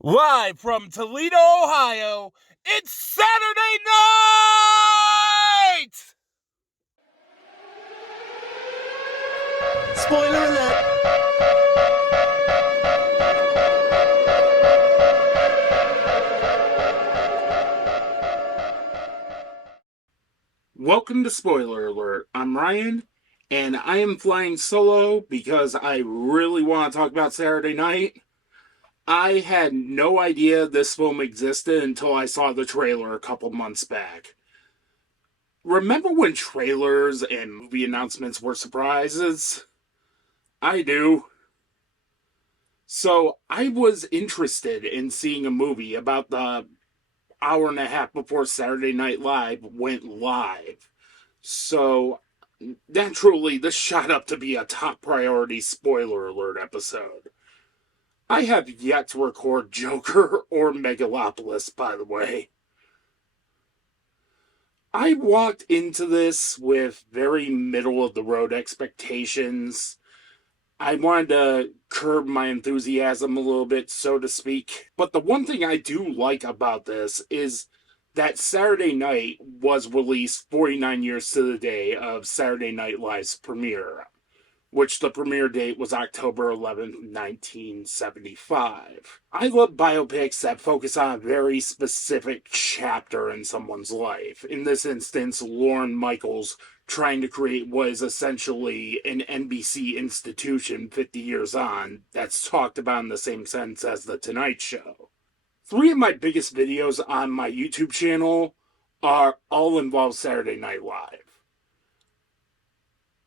Live from Toledo, Ohio, it's Saturday night! Spoiler alert! Welcome to Spoiler Alert. I'm Ryan, and I am flying solo because I really want to talk about Saturday Night. I had no idea this film existed until I saw the trailer a couple months back. Remember when trailers and movie announcements were surprises? I do. So I was interested in seeing a movie about the hour and a half before Saturday Night Live went live. So naturally, this shot up to be a top priority spoiler alert episode. I have yet to record Joker or Megalopolis, by the way. I walked into this with very middle of the road expectations. I wanted to curb my enthusiasm a little bit, so to speak. But the one thing I do like about this is that Saturday Night was released 49 years to the day of Saturday Night Live's premiere, which the premiere date was October 11th, 1975. I love biopics that focus on a very specific chapter in someone's life. In this instance, Lorne Michaels trying to create what is essentially an NBC institution 50 years on that's talked about in the same sense as The Tonight Show. 3 of my biggest videos on my YouTube channel are all involve Saturday Night Live.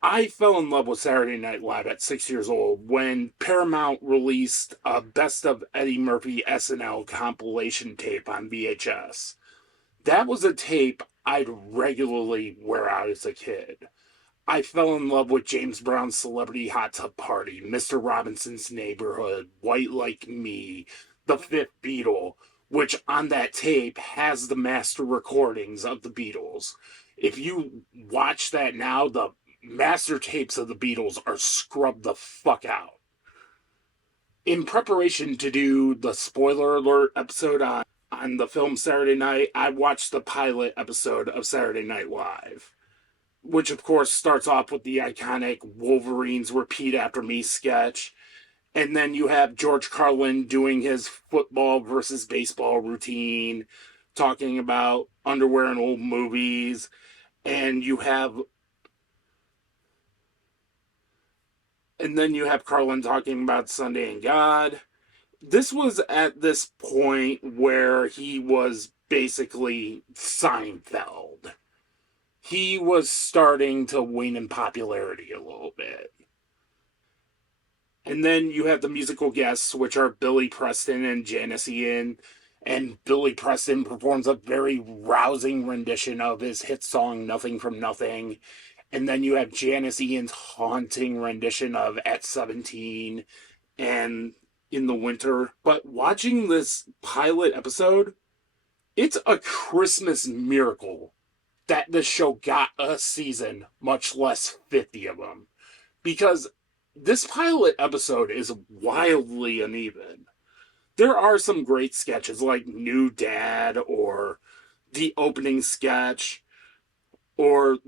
I fell in love with Saturday Night Live at 6 years old when Paramount released a Best of Eddie Murphy SNL compilation tape on VHS. That was a tape I'd regularly wear out as a kid. I fell in love with James Brown's Celebrity Hot Tub Party, Mr. Robinson's Neighborhood, White Like Me, The Fifth Beatle, which on that tape has the master recordings of the Beatles. If you watch that now, the master tapes of the Beatles are scrubbed the fuck out. In preparation to do the spoiler alert episode on the film Saturday Night, I watched the pilot episode of Saturday Night Live, which of course starts off with the iconic Wolverines Repeat After Me sketch. And then you have George Carlin doing his football versus baseball routine, talking about underwear in old movies. And then you have Carlin talking about Sunday and God. This was at this point where he was basically Seinfeld. He was starting to wane in popularity a little bit. And then you have the musical guests, which are Billy Preston and Janice Ian. And Billy Preston performs a very rousing rendition of his hit song, Nothing from Nothing. And then you have Janice Ian's haunting rendition of At 17 and In the Winter. But watching this pilot episode, it's a Christmas miracle that this show got a season, much less 50 of them. Because this pilot episode is wildly uneven. There are some great sketches like New Dad or the opening sketch or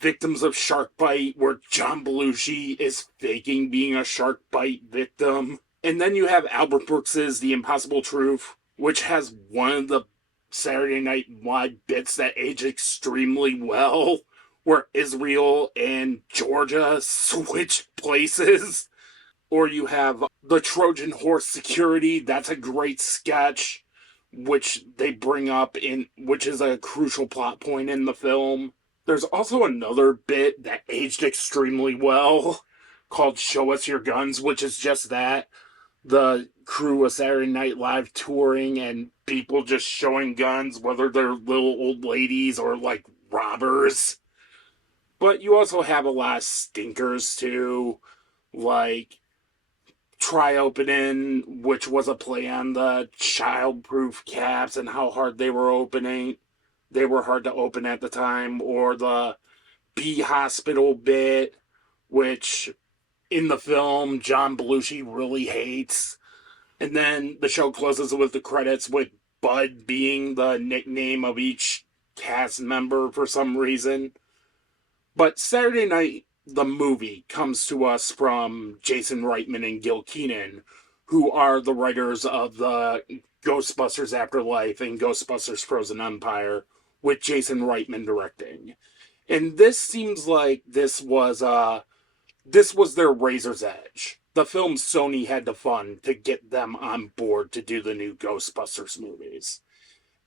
Victims of Shark Bite, where John Belushi is faking being a shark bite victim. And then you have Albert Brooks's The Impossible Truth, which has one of the Saturday Night Live bits that age extremely well, where Israel and Georgia switch places. Or you have the Trojan Horse Security. That's a great sketch, which they bring up which is a crucial plot point in the film. There's also another bit that aged extremely well called Show Us Your Guns, which is just that. The crew of Saturday Night Live touring and people just showing guns, whether they're little old ladies or like robbers. But you also have a lot of stinkers too, like Try Opening, which was a play on the child-proof caps and how hard they were opening. They were hard to open at the time. Or the Bee Hospital bit, which in the film John Belushi really hates. And then the show closes with the credits with Bud being the nickname of each cast member for some reason. But Saturday Night, the movie, comes to us from Jason Reitman and Gil Keenan, who are the writers of the Ghostbusters Afterlife and Ghostbusters Frozen Empire, with Jason Reitman directing. And this seems like this was their razor's edge. The film Sony had to fund to get them on board to do the new Ghostbusters movies.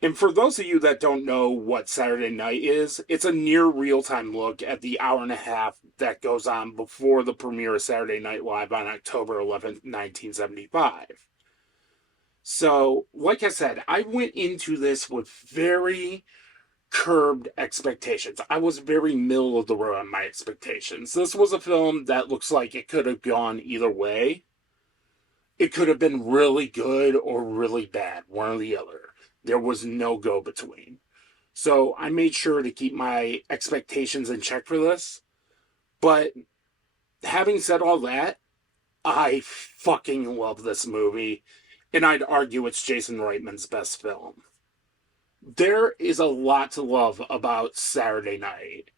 And for those of you that don't know what Saturday Night is, it's a near real-time look at the hour and a half that goes on before the premiere of Saturday Night Live on October 11th, 1975. So, like I said, I went into this with very curbed expectations. I was very middle of the road on my expectations. This was a film that looks like it could have gone either way. It could have been really good or really bad, one or the other. There was no go between. So I made sure to keep my expectations in check for this. But having said all that, I fucking love this movie. And I'd argue it's Jason Reitman's best film. There is a lot to love about Saturday Night.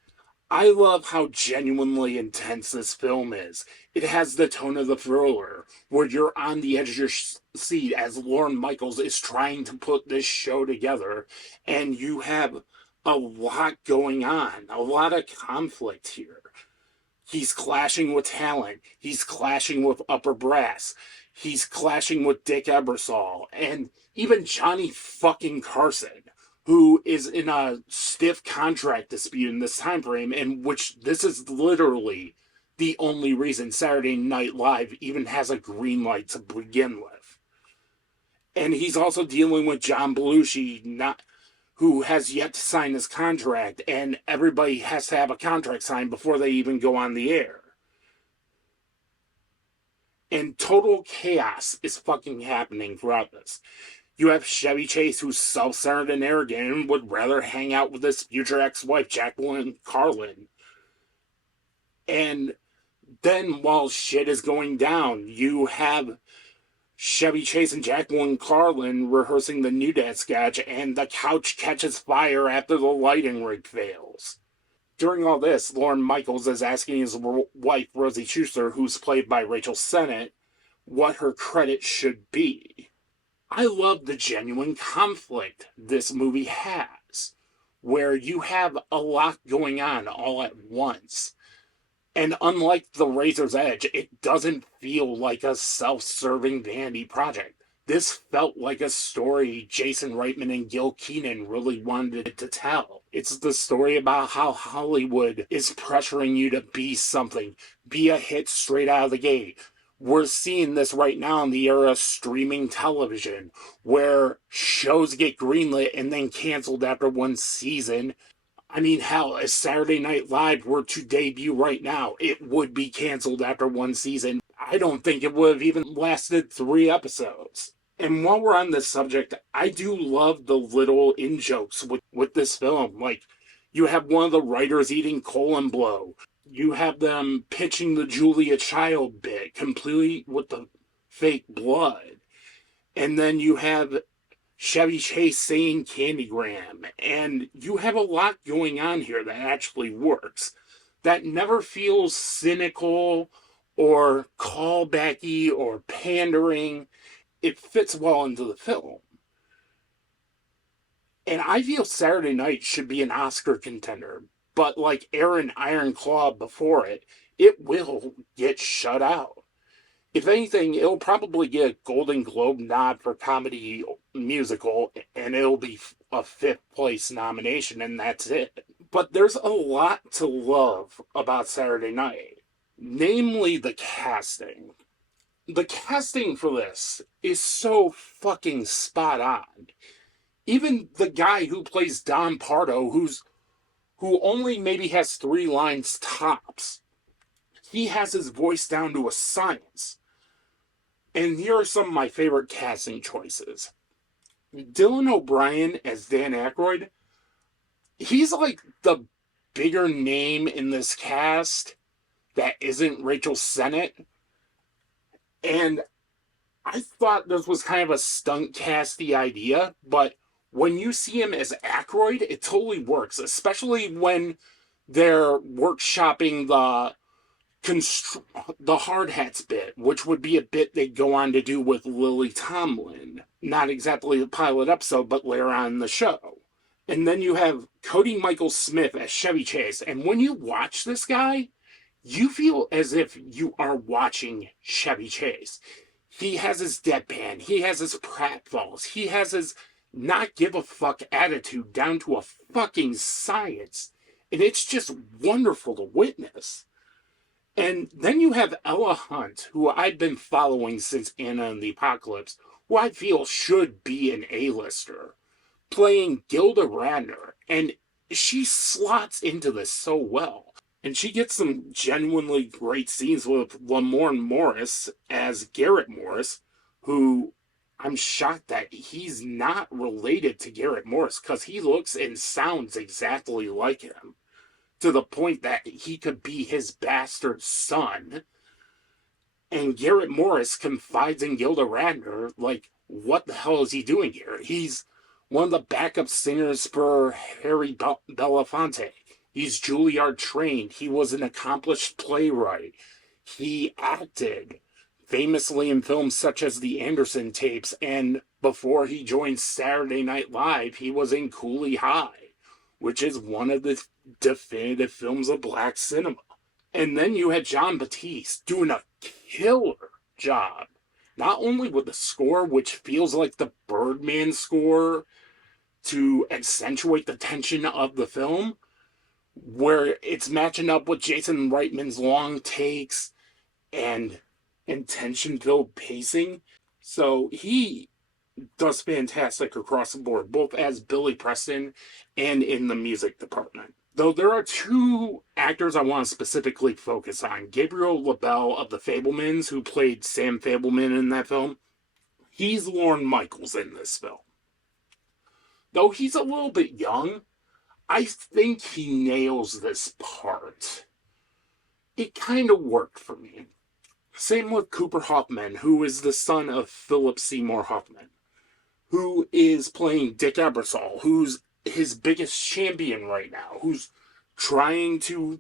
I love how genuinely intense this film is. It has the tone of the thriller, where you're on the edge of your seat as Lorne Michaels is trying to put this show together, and you have a lot going on, a lot of conflict here. He's clashing with talent. He's clashing with upper brass. He's clashing with Dick Ebersol, and even Johnny fucking Carson, who is in a stiff contract dispute in this time frame, in which this is literally the only reason Saturday Night Live even has a green light to begin with. And he's also dealing with John Belushi, who has yet to sign his contract, and everybody has to have a contract signed before they even go on the air. And total chaos is fucking happening throughout this. You have Chevy Chase, who's self-centered and arrogant and would rather hang out with his future ex-wife, Jacqueline Carlin. And then, while shit is going down, you have Chevy Chase and Jacqueline Carlin rehearsing the New Dad sketch, and the couch catches fire after the lighting rig fails. During all this, Lorne Michaels is asking his wife, Rosie Schuster, who's played by Rachel Sennett, what her credit should be. I love the genuine conflict this movie has, where you have a lot going on all at once. And unlike The Razor's Edge, it doesn't feel like a self-serving vanity project. This felt like a story Jason Reitman and Gil Keenan really wanted to tell. It's the story about how Hollywood is pressuring you to be something, be a hit straight out of the gate. We're seeing this right now in the era of streaming television, where shows get greenlit and then canceled after one season. I mean, hell, if Saturday Night Live were to debut right now, it would be canceled after one season. I don't think it would have even lasted 3 episodes. And while we're on this subject, I do love the little in-jokes with this film. Like, you have one of the writers eating colon blow. You have them pitching the Julia Child bit, complete with the fake blood. And then you have Chevy Chase saying Candygram. And you have a lot going on here that actually works. That never feels cynical or callbacky or pandering. It fits well into the film. And I feel Saturday Night should be an Oscar contender. But like Aaron Ironclaw before it, it will get shut out. If anything, it'll probably get a Golden Globe nod for comedy musical, and it'll be a 5th place nomination, and that's it. But there's a lot to love about Saturday Night, namely the casting. The casting for this is so fucking spot on. Even the guy who plays Don Pardo, who only maybe has 3 lines tops, he has his voice down to a science. And here are some of my favorite casting choices. Dylan O'Brien as Dan Aykroyd, he's like the bigger name in this cast that isn't Rachel Sennett. And I thought this was kind of a stunt casty idea, but when you see him as Aykroyd, it totally works, especially when they're workshopping the hard hats bit, which would be a bit they'd go on to do with Lily Tomlin. Not exactly the pilot episode, but later on in the show. And then you have Cody Michael Smith as Chevy Chase. And when you watch this guy, you feel as if you are watching Chevy Chase. He has his deadpan, he has his pratfalls, he has his not give a fuck attitude down to a fucking science. And it's just wonderful to witness. And then you have Ella Hunt, who I've been following since Anna and the Apocalypse, who I feel should be an A-lister, playing Gilda Radner. And she slots into this so well. And she gets some genuinely great scenes with Lamorne Morris as Garrett Morris, who I'm shocked that he's not related to Garrett Morris because he looks and sounds exactly like him, to the point that he could be his bastard son. And Garrett Morris confides in Gilda Radner, like, what the hell is he doing here? He's one of the backup singers for Harry Belafonte. He's Juilliard trained. He was an accomplished playwright. He acted famously in films such as The Anderson Tapes, and before he joined Saturday Night Live, he was in Cooley High, which is one of the definitive films of black cinema. And then you had John Batiste doing a killer job, not only with the score, which feels like the Birdman score to accentuate the tension of the film, where it's matching up with Jason Reitman's long takes and tension-filled pacing. So he does fantastic across the board, both as Billy Preston and in the music department. Though there are two actors I want to specifically focus on. Gabriel LaBelle of The Fabelmans, who played Sam Fabelman in that film. He's Lorne Michaels in this film. Though he's a little bit young, I think he nails this part. It kind of worked for me. Same with Cooper Hoffman, who is the son of Philip Seymour Hoffman, who is playing Dick Ebersol, who's his biggest champion right now, who's trying to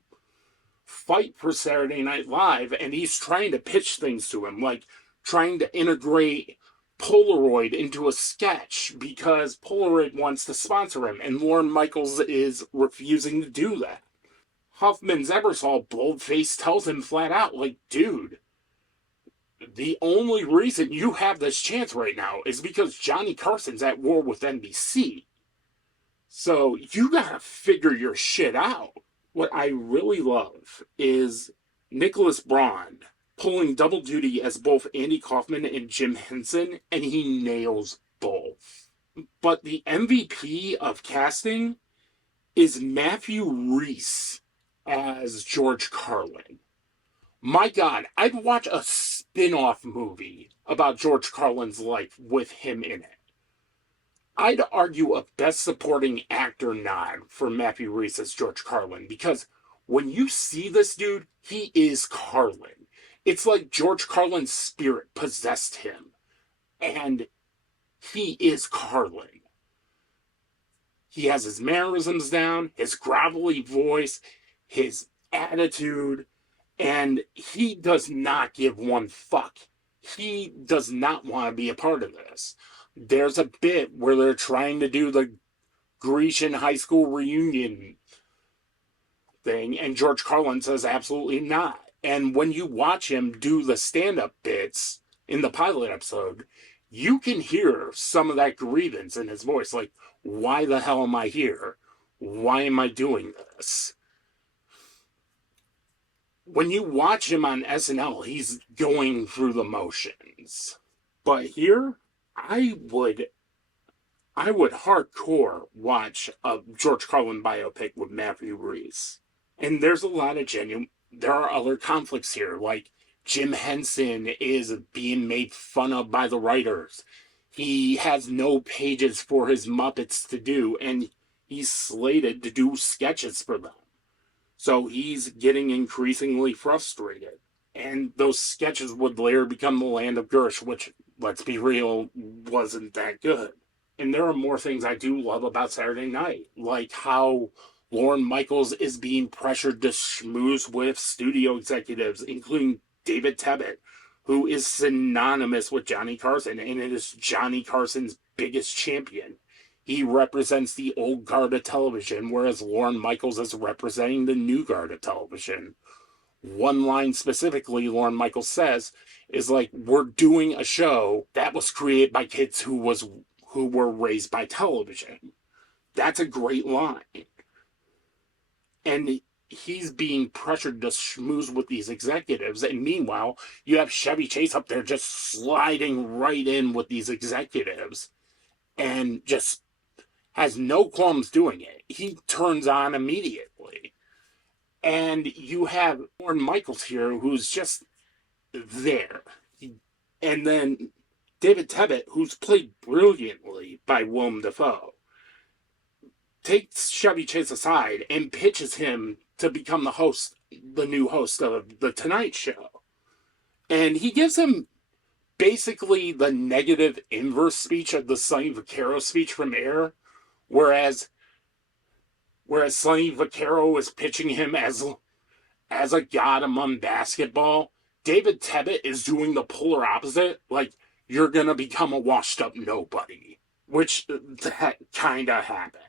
fight for Saturday Night Live, and he's trying to pitch things to him, like trying to integrate Polaroid into a sketch because Polaroid wants to sponsor him, and Lorne Michaels is refusing to do that. Hoffman's Ebersol bold-faced tells him flat out, like, dude, the only reason you have this chance right now is because Johnny Carson's at war with NBC. So you gotta figure your shit out. What I really love is Nicholas Braun pulling double duty as both Andy Kaufman and Jim Henson, and he nails both. But the MVP of casting is Matthew Rhys as George Carlin. My God, I'd watch a spin-off movie about George Carlin's life with him in it. I'd argue a Best Supporting Actor nod for Matthew Rhys as George Carlin, because when you see this dude, he is Carlin. It's like George Carlin's spirit possessed him, and he is Carlin. He has his mannerisms down, his gravelly voice, his attitude, and he does not give one fuck. He does not want to be a part of this. There's a bit where they're trying to do the Grecian high school reunion thing, and George Carlin says absolutely not. And when you watch him do the stand-up bits in the pilot episode, you can hear some of that grievance in his voice. Like, why the hell am I here? Why am I doing this? When you watch him on SNL, he's going through the motions. But here, I would hardcore watch a George Carlin biopic with Matthew Rhys. And there's a lot of there are other conflicts here, like Jim Henson is being made fun of by the writers. He has no pages for his Muppets to do, and he's slated to do sketches for them. So he's getting increasingly frustrated. And those sketches would later become The Land of Gersh, which let's be real, wasn't that good. And there are more things I do love about Saturday Night, like how Lorne Michaels is being pressured to schmooze with studio executives, including David Tebbutt, who is synonymous with Johnny Carson, and it is Johnny Carson's biggest champion. He represents the old guard of television, whereas Lorne Michaels is representing the new guard of television. One line specifically Lorne Michaels says is like, we're doing a show that was created by kids who were raised by television. That's a great line. And he's being pressured to schmooze with these executives, and meanwhile you have Chevy Chase up there just sliding right in with these executives and just has no qualms doing it. He turns on immediately. And you have Lorne Michaels here, who's just there. And then David Tebbutt, who's played brilliantly by Willem Dafoe, takes Chevy Chase aside and pitches him to become the new host of The Tonight Show. And he gives him basically the negative inverse speech of the Sonny Vaccaro speech from Air, whereas Sonny Vaccaro is pitching him as a god among basketball, David Tebbutt is doing the polar opposite. Like, you're gonna become a washed up nobody, which that kind of happened.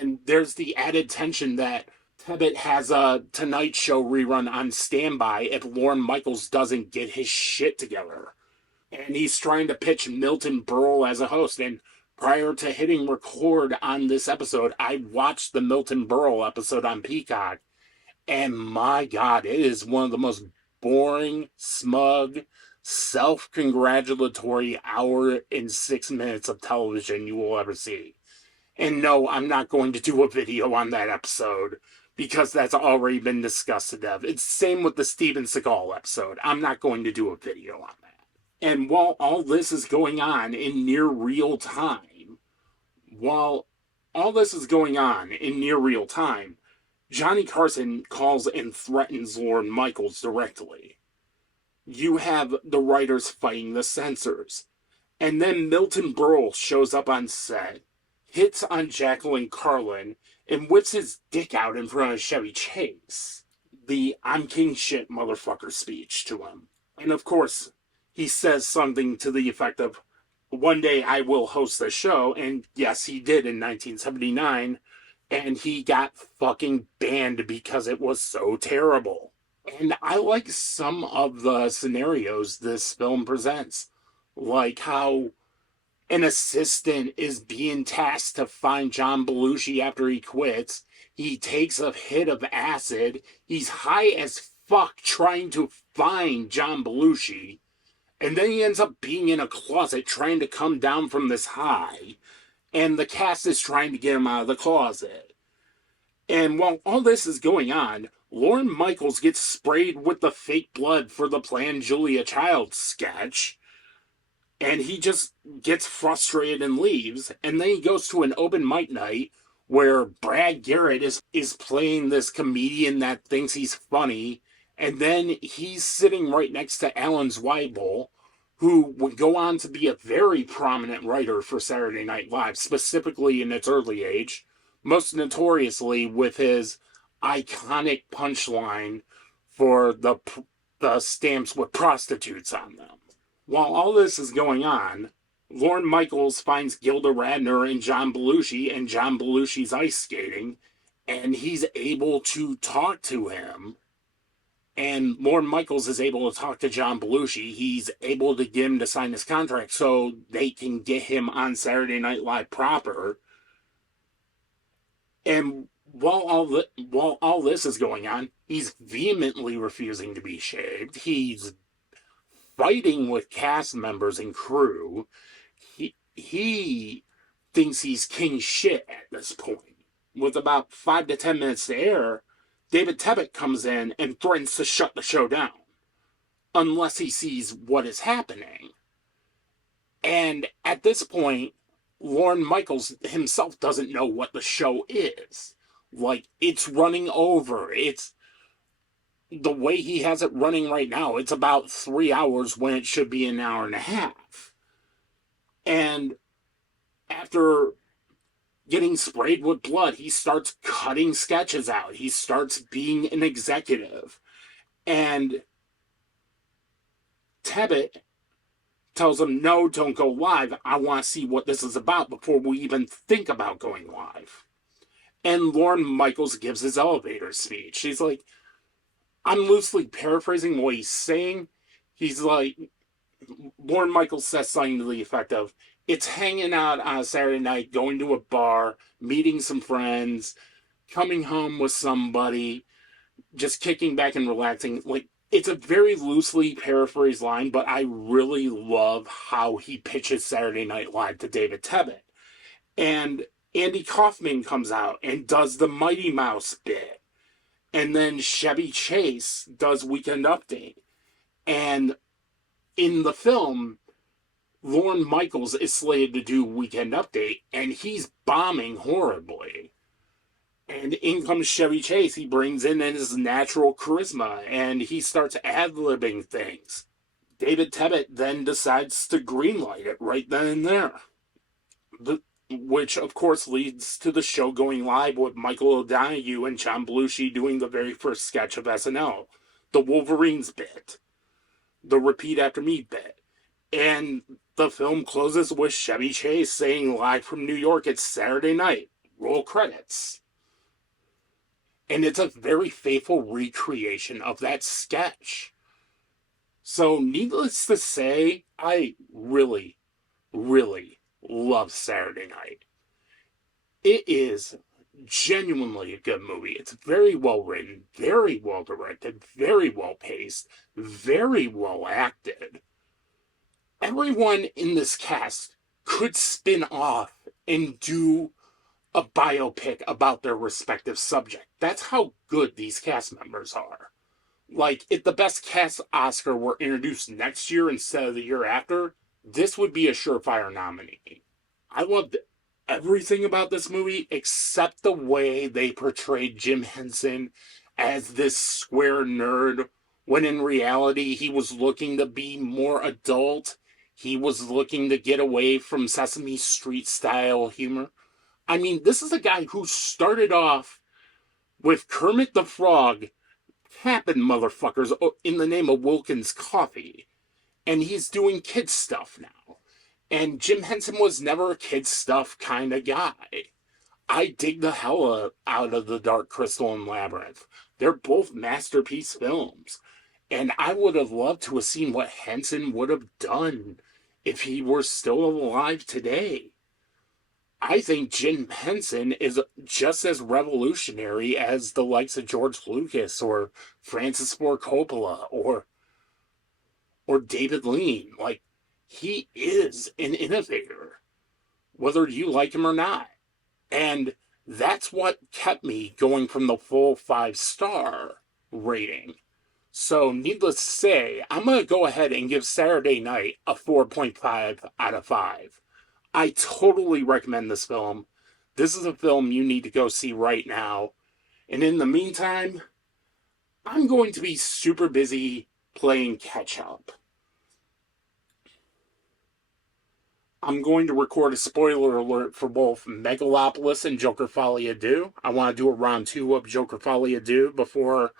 And there's the added tension that Tebbutt has a Tonight Show rerun on standby if Lorne Michaels doesn't get his shit together. And he's trying to pitch Milton Berle as a host. And prior to hitting record on this episode, I watched the Milton Berle episode on Peacock. And my God, it is one of the most boring, smug, self-congratulatory hour and 6 minutes of television you will ever see. And no, I'm not going to do a video on that episode because that's already been discussed to death. It's the same with the Steven Seagal episode. I'm not going to do a video on that. And while all this is going on in near real time, Johnny Carson calls and threatens Lorne Michaels directly. You have the writers fighting the censors. And then Milton Berle shows up on set, hits on Jacqueline Carlin, and whips his dick out in front of Chevy Chase. The I'm king shit motherfucker speech to him. And of course, he says something to the effect of, one day I will host the show, and yes, he did in 1979, and he got fucking banned because it was so terrible. And I like some of the scenarios this film presents, like how an assistant is being tasked to find John Belushi after he quits. He takes a hit of acid. He's high as fuck trying to find John Belushi. And then he ends up being in a closet trying to come down from this high. And the cast is trying to get him out of the closet. And while all this is going on, Lorne Michaels gets sprayed with the fake blood for the planned Julia Childs sketch. And he just gets frustrated and leaves. And then he goes to an open mic night where Brad Garrett is playing this comedian that thinks he's funny. And then he's sitting right next to Alan Zweibel, who would go on to be a very prominent writer for Saturday Night Live, specifically in its early age, most notoriously with his iconic punchline for the stamps with prostitutes on them. While all this is going on, Lorne Michaels finds Gilda Radner and John Belushi and John Belushi's ice skating, and he's able to talk to him. And Lorne Michaels is able to talk to John Belushi. He's able to get him to sign his contract so they can get him on Saturday Night Live proper. And while all this is going on, he's vehemently refusing to be shaved. He's fighting with cast members and crew. He thinks he's king shit at this point. With about 5 to 10 minutes to air, David Tebbutt comes in and threatens to shut the show down unless he sees what is happening. And at this point, Lorne Michaels himself doesn't know what the show is. Like, it's running over. It's the way he has it running right now. It's about 3 hours when it should be an hour and a half. And after getting sprayed with blood, he starts cutting sketches out. He starts being an executive. And Tebbit tells him, no, don't go live. I want to see what this is about before we even think about going live. And Lorne Michaels gives his elevator speech. He's like, I'm loosely paraphrasing what he's saying. He's like, Lorne Michaels says something to the effect of, it's hanging out on a Saturday night, going to a bar, meeting some friends, coming home with somebody, just kicking back and relaxing. Like, it's a very loosely paraphrased line, but I really love how he pitches Saturday Night Live to David Tebet. And Andy Kaufman comes out and does the Mighty Mouse bit. And then Chevy Chase does Weekend Update. And in the film, Lorne Michaels is slated to do Weekend Update, and he's bombing horribly. And in comes Chevy Chase. He brings in his natural charisma, and he starts ad-libbing things. David Tebet then decides to greenlight it right then and there. Which, of course, leads to the show going live with Michael O'Donoghue and John Belushi doing the very first sketch of SNL. The Wolverines bit. The Repeat After Me bit. And the film closes with Chevy Chase saying live from New York, it's Saturday night. Roll credits. And it's a very faithful recreation of that sketch. So, needless to say, I really, really love Saturday Night. It is genuinely a good movie. It's very well written, very well directed, very well paced, very well acted. Everyone in this cast could spin off and do a biopic about their respective subject. That's how good these cast members are. Like, if the Best Cast Oscar were introduced next year instead of the year after, this would be a surefire nominee. I loved everything about this movie except the way they portrayed Jim Henson as this square nerd, when in reality he was looking to be more adult. He was looking to get away from Sesame Street style humor. I mean, this is a guy who started off with Kermit the Frog tapping motherfuckers in the name of Wilkins Coffee. And he's doing kid stuff now. And Jim Henson was never a kid stuff kind of guy. I dig the hell out of The Dark Crystal and Labyrinth. They're both masterpiece films. And I would have loved to have seen what Henson would have done if he were still alive today. I think Jim Henson is just as revolutionary as the likes of George Lucas or Francis Ford Coppola or David Lean. Like, he is an innovator, whether you like him or not. And that's what kept me going from the full 5-star rating. So, needless to say, I'm going to go ahead and give Saturday Night a 4.5 out of 5. I totally recommend this film. This is a film you need to go see right now. And in the meantime, I'm going to be super busy playing catch up. I'm going to record a spoiler alert for both Megalopolis and Joker Folie à Deux. I want to do a round 2 of Joker Folie à Deux before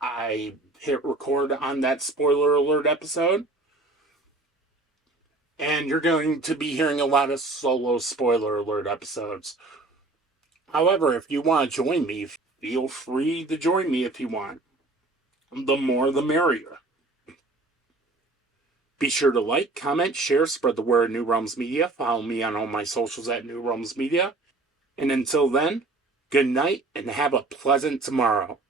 I hit record on that spoiler alert episode. And you're going to be hearing a lot of solo spoiler alert episodes. However, if you want to join me, feel free to join me if you want. The more the merrier. Be sure to like, comment, share, spread the word at New Realms Media. Follow me on all my socials at New Realms Media. And until then, good night and have a pleasant tomorrow.